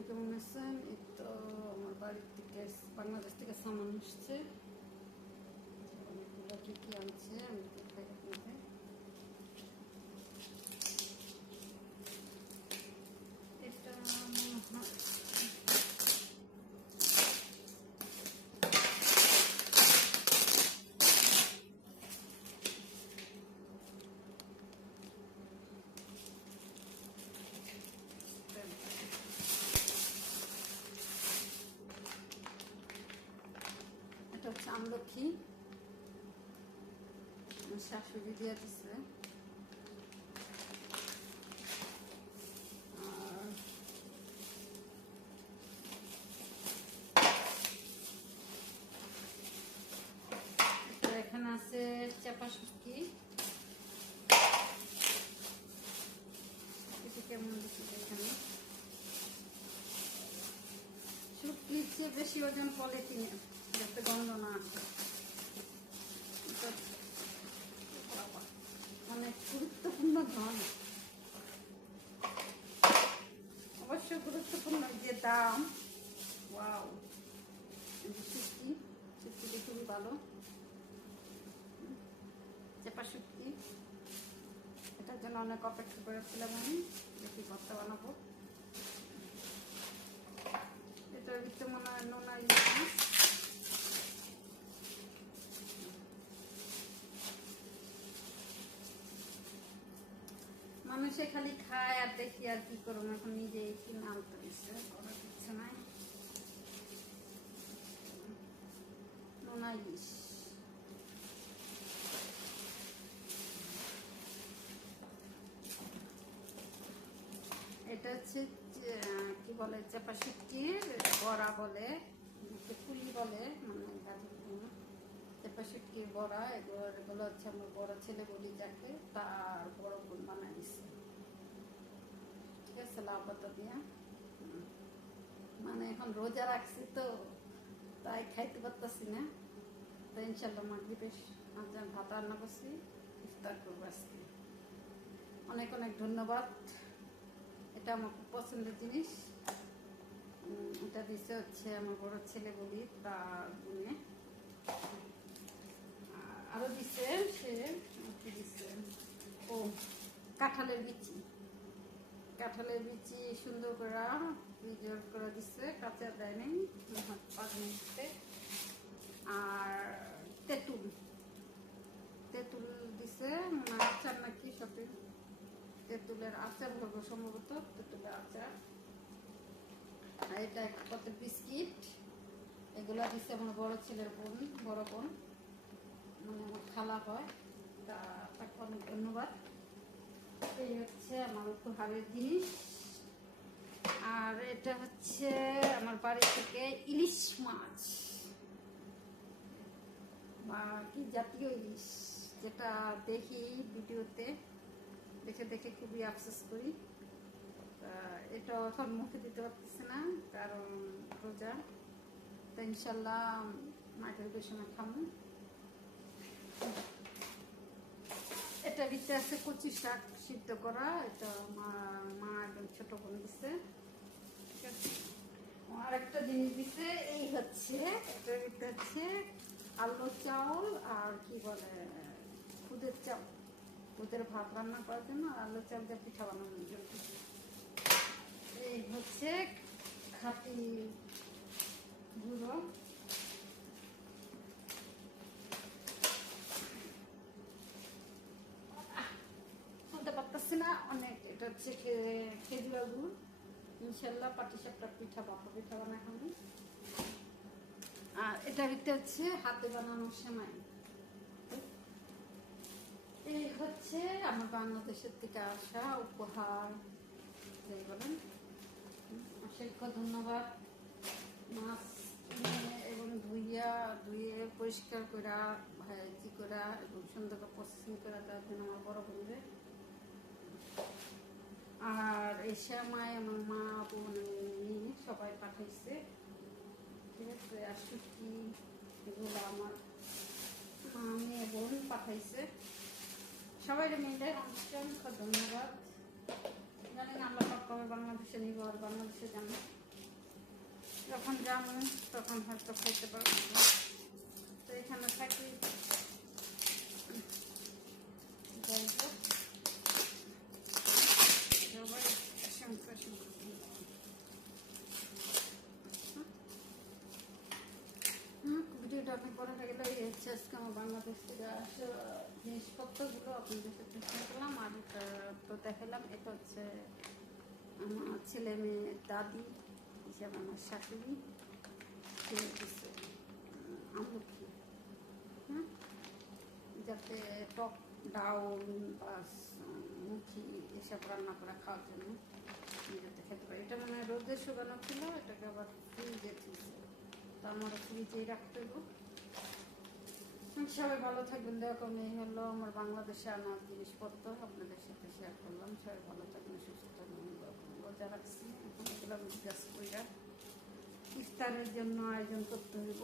সবাই কেমন আছেন? এই তো আমার বাড়ির থেকে বাংলাদেশ থেকে সামান আসছে, অনেকগুলো কি কি আনছে আমি দেখাই আপনাদের। এটা এটা হচ্ছে আমলকি, আমার শাশুড়ি দিয়ে দিচ্ছে। আর এখানে আছে চাপা শুটকি, এটা কেমন দিচ্ছে এখানে। শুটকির চেয়ে বেশি ওজন পলিথিনে, যাতে গন্ধ না আসে। অনেক গুরুত্বপূর্ণ ধন, অবশ্য গুরুত্বপূর্ণ যে দাম। ওয়াও, শুটকি শুটকিটি খুবই ভালো, চেপা শুটকি। এটার জন্য অনেক অপেক্ষা করেছিলাম আমি, দেখি ভর্তা বানাবো। এটার ভিতরে মনে হয় নোনা ইলিশ মাছ। মানুষে খালি খায় আর দেখি আর কি করবো, এখন নিজে কিনে আনতে দিচ্ছে, করার ইচ্ছে নাই। নোনা ইলিশ, এটা হচ্ছে কি বলে, চাপা শুটকির বড়া বলে, পুলি বলে, মানে চাপা শুটকির বড়া। এগুলো হচ্ছে আমার বড় ছেলে বলি যাকে, তার বড় বোন বানাই দিচ্ছে। ঠিক আছে, লাউ পাতা দিয়া। মানে এখন রোজা রাখছি তো, তাই খাইতে পারতাছি না। তো ইনশাল্লাহ মাগরিবে ভাত রান্না করছি, ইফতার করবো আজকে। অনেক অনেক ধন্যবাদ, এটা আমার খুব পছন্দের জিনিস। এটা দিচ্ছে হচ্ছে আমার বড় ছেলে বলি, তার গুণে। আরো দিচ্ছে সে কি দিচ্ছে, ও কাঁঠালের বিচি, কাঁঠালের বিচি সুন্দর করে প্রিজার্ভ করে দিচ্ছে, কাঁচা দেয় নেই, 5 মিনিটে। আর তেঁতুল, তেঁতুল দিছে, আচার নাকি সবই, তেঁতুলের আচার হবে সম্ভবত, তেঁতুলের আচার। আর এটা এক কত বিস্কিট, এগুলো দিচ্ছে আমার বড় ছেলের বোন, বড় বোন, মানে আমার খালা হয়, তা তাকে অনেক ধন্যবাদ। এই হচ্ছে আমার উপহারের জিনিস। আর এটা হচ্ছে আমার বাড়ি থেকে ইলিশ মাছ, বা কি জাতীয় ইলিশ, যেটা দেখি ভিডিওতে, দেখে দেখে খুবই আফসোস করি। এটা এখন মুখে দিতে পারতেছি না, কারণ রোজা। তো ইনশাল্লাহ মাগরিবের সময় খাবো। এটা ভিতরে আছে কচি শাক সিদ্ধ করা, এটা মা একদম ছোট বোন দিচ্ছে। ঠিক আছে, আর একটা জিনিস দিচ্ছে, এই হচ্ছে এটার ভিতরে হচ্ছে আলু চাউল আর কি বলে খুদের চাউল, খুদের ভাত রান্না করার জন্য, আর আলু চাউল দিয়ে পিঠা বানানোর জন্য। এই হচ্ছে খাঁটি গুঁড়ো। শুনতে পারতেছি না অনেক। এটা হচ্ছে খেজুরা গুড়, ইনশাল্লাহ পাটিসাপটা পিঠা, বাপা পিঠা বানানো। আর এটা ভিতরে হচ্ছে হাতে বানানো সেমাই। এই হচ্ছে আমার বাংলাদেশের থেকে আসা উপহার, যাই বলেন। অসংখ্য ধন্যবাদ। মাছ এবং ধুয়ে পরিষ্কার করা, ভাজি করা এবং সুন্দর করে প্রসেসিং করা দেওয়ার জন্য আমার বড় বোনরে। আর এই সময় আমার মা বোন নিয়ে সবাই পাঠাইছে। ঠিক আছে, আর শুটকি এগুলো আমার মা মেয়ে বোন পাঠাইছে, সবাই মিলে অসংখ্য ধন্যবাদ। জানেন আল্লাহ পাক কবে বাংলাদেশে নিব আর বাংলাদেশে জানো। যখন যাবো তখন হয়তো খাইতে পারবো না। তো এখানে থাকি, যাই হোক সবাই ভিডিওটা আপনি পরে গেলে এই হচ্ছে আজকে আমার বাংলাদেশ থেকে আসা জিনিসপত্রগুলো আপনাদের সাথে শেয়ার করলাম। আর এটা তো দেখালাম, এটা হচ্ছে আমার ছেলে মেয়ে দাদি হিসাবে আমার শাশুড়ি খেয়ে দিচ্ছে আমলকি, হ্যাঁ, যাতে টক ডাউল বা মুখি এসব রান্না করে খাওয়ার জন্য যাতে খেতে পারি। এটা মানে রোদে শুকানো ছিল, এটাকে আবার ফ্রিজে দিয়েছে, তো আমার ফ্রিজেই রাখতে হবে। সবাই ভালো থাকবেন, দেখুন এই হলো আমার বাংলাদেশে আনা জিনিসপত্র আপনাদের সাথে শেয়ার করলাম। সবাই ভালো থাকবেন, সুস্থ থাকবেন, রোজা রাখছি। এখন এগুলো আমি গাছ কইরা ইফতারের জন্য আয়োজন করতে হইব।